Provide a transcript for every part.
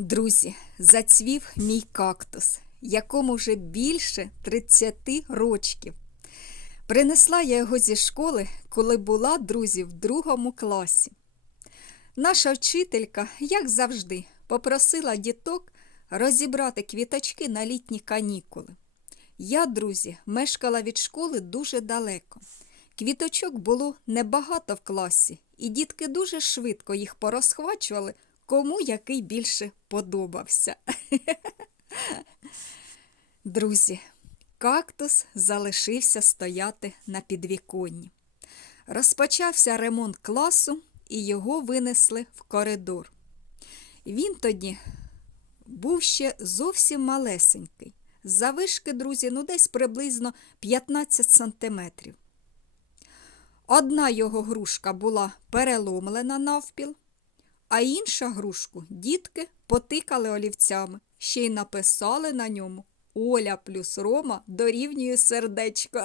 Друзі, зацвів мій кактус, якому вже більше 30 рочків. Принесла я його зі школи, коли була, друзі, в другому класі. Наша вчителька, як завжди, попросила діток розібрати квіточки на літні канікули. Я, друзі, мешкала від школи дуже далеко. Квіточок було небагато в класі, і дітки дуже швидко їх порозхвачували, кому який більше подобався. Друзі, кактус залишився стояти на підвіконні. Розпочався ремонт класу, і його винесли в коридор. Він тоді був ще зовсім малесенький. Завишки, друзі, ну десь приблизно 15 сантиметрів. Одна його грушка була переломлена навпіл, а інша грушку дітки потикали олівцями, ще й написали на ньому Оля плюс Рома дорівнює сердечко.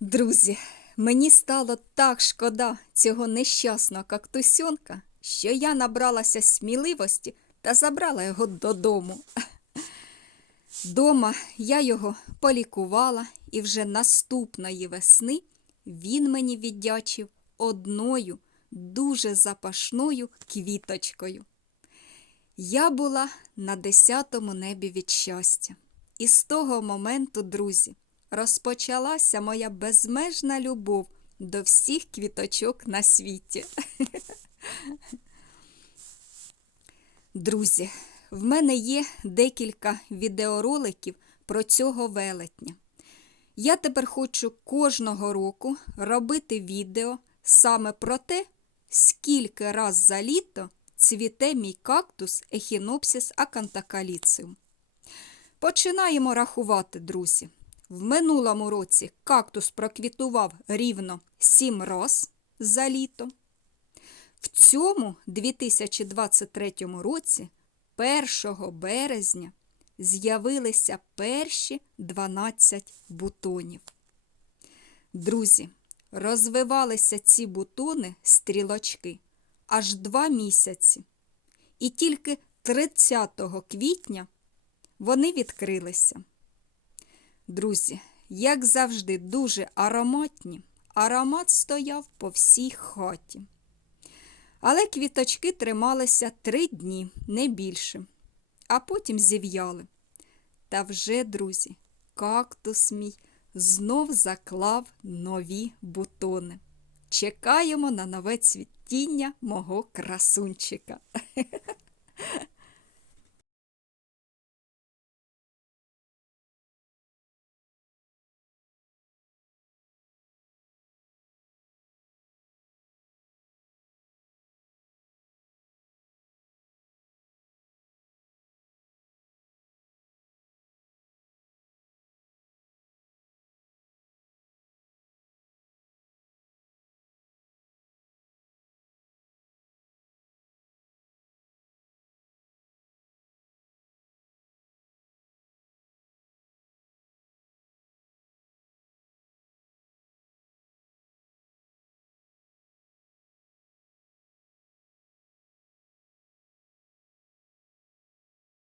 Друзі, мені стало так шкода цього нещасного кактусьонка, що я набралася сміливості та забрала його додому. Дома я його полікувала, і вже наступної весни він мені віддячив одною дуже запашною квіточкою. Я була на десятому небі від щастя. І з того моменту, друзі, розпочалася моя безмежна любов до всіх квіточок на світі. Друзі, в мене є декілька відеороликів про цього велетня. Я тепер хочу кожного року робити відео саме про те, скільки раз за літо цвіте мій кактус Ехінопсис акантакаліциум. Починаємо рахувати, друзі. В минулому році кактус проквітував рівно 7 раз за літо. В цьому 2023 році, 1 березня, з'явилися перші 12 бутонів. Друзі, розвивалися ці бутони стрілочки аж 2 місяці. І тільки 30 квітня вони відкрилися. Друзі, як завжди, дуже ароматні, аромат стояв по всій хаті. Але квіточки трималися три дні, не більше, а потім зів'яли. Та вже, друзі, кактус мій знов заклав нові бутони. Чекаємо на нове цвітіння мого красунчика.